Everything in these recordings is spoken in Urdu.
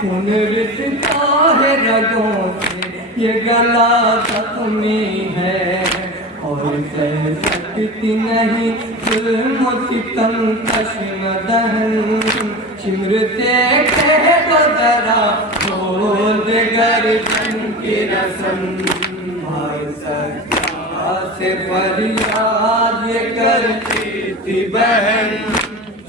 خون رستا ہے رگوں سے یہ گلا زخمی ہے اور سہ سکتی نہیں ظلم و ستم چشم دہن شمر سے کہہ دو ذرا کھول دے گردن کی رسم بھائی سجا سے فریاد یہ کرتی تھی بہن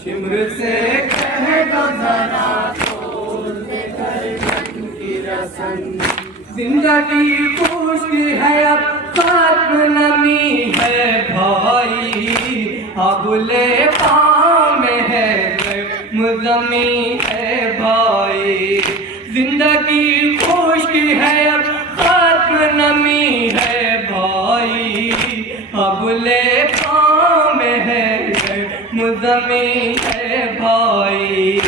شمر سے کہہ دو ذرا کھول دے گردن کی رسم زندگی خوشی ہے اب ختم نمی ہے بھائی ابلے پاؤں میں ہے مزمی ہے بھائی زندگی خوشی ہے اب ختم نمی ہے بھائی ابلے پاؤں میں ہے مزمی ہے بھائی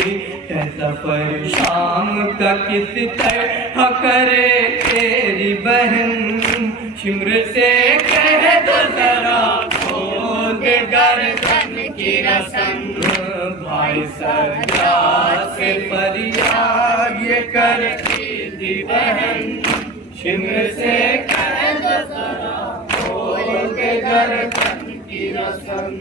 سفر شام کا کس طرح کرے تیری بہن شمر سے کہہ دو ذرا کھول دے گردن کی رسم بھائی سجاد سے فریاد یہ کرتی تھی بہن شمر سے کہہ دو ذرا کھول دے گردن کی رسم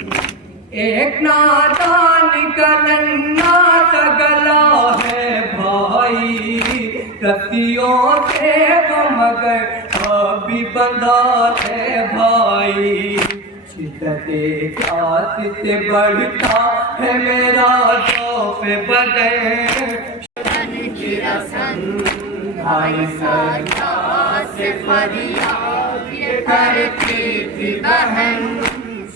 ایک نادان کا ننھا سا گلا ہے بھائی رسیوں سے وہ مگر ابھی بندھا ہے بھائی شدت پیاس سے بڑھتا ہے میرا ذوق بدن کی رسم بھائی سجاد سے فریاد یہ کرتی تھی بہن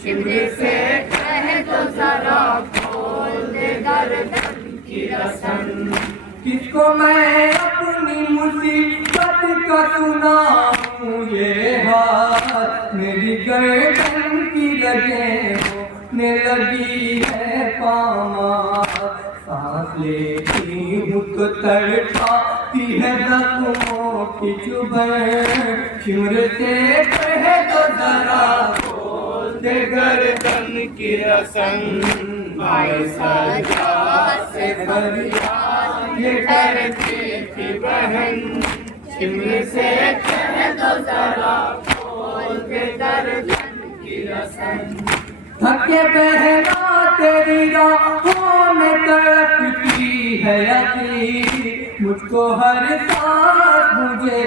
شمر سے کہہ دو ذرا کھول دے گردن کی رسم کس کو میں اپنی مصیبت کا سناؤں یہ بات میری گردن کی لگے ہونے لگی ہے پامال سانس لیتی ہوں تو تڑپاتی ہے زخموں کی چبھن شمر سے کہہ دو ذرا دے گردن کی رسم بھائی سجاد سے فریاد یہ کرتی تھی بہن شمر سے کہہ دو ذرا کھول دے گردن کی رسم تھکے بہنا تیری راہوں میں تڑپتی ہے یقین مجھ کو ہر ساتھ مجھے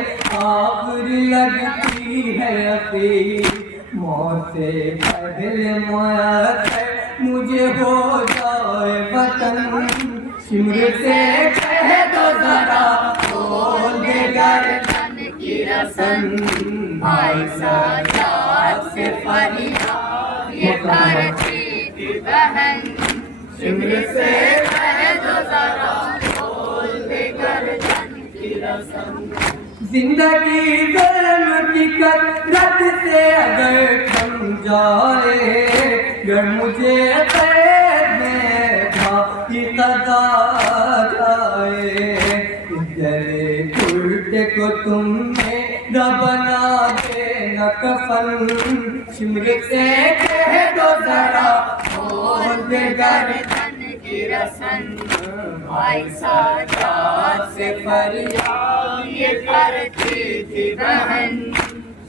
آخری لگتی ہے یقین موت سے پہلے میسر مجھے ہو جائے وطن شمر سے کہہ دو ذرا کھول دے گردن کی رسم بھائی سجاد سے فریاد یہ کرتی تھی بہن شمر سے کہہ دو ذرا کھول دے گردن کی رسم زندگی ظلم کی کثرت سے اگر تھم جائے گر مجھے قید میں بھائی قضا جائے اس جلے الٹے کو تم نے نہ بنا دینا کفن شمر سے کہہ دو ذرا کھول دے گردن کی رسم بھائی سجاد سے فریاد یہ کرتی تھی بہن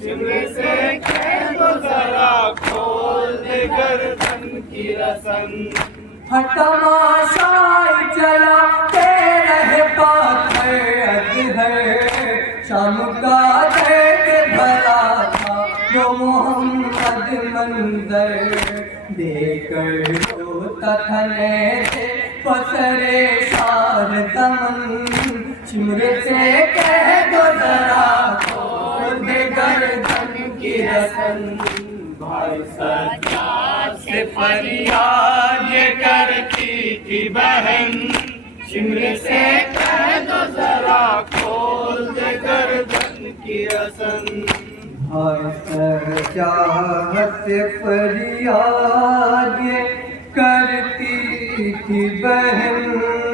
شمر سے کہہ دو ذرا کھول دے گردن کی رسم ہر تماشا چلا رہے پاتھر ازہر شام کا درد بھرا تھا وہ محمد منظر دیکھ کر روتا تھا نیزے پسرے شار زمن شمر سے کہہ دو ذرا کھول دے گردن کی رسم بھائی سجاد سے فریاد یہ کرتی تھی بہن شمر سے کہہ دو ذرا کھول دے گردن کی رسم بھائی سجاد سے فریاد یہ کرتی تھی بہن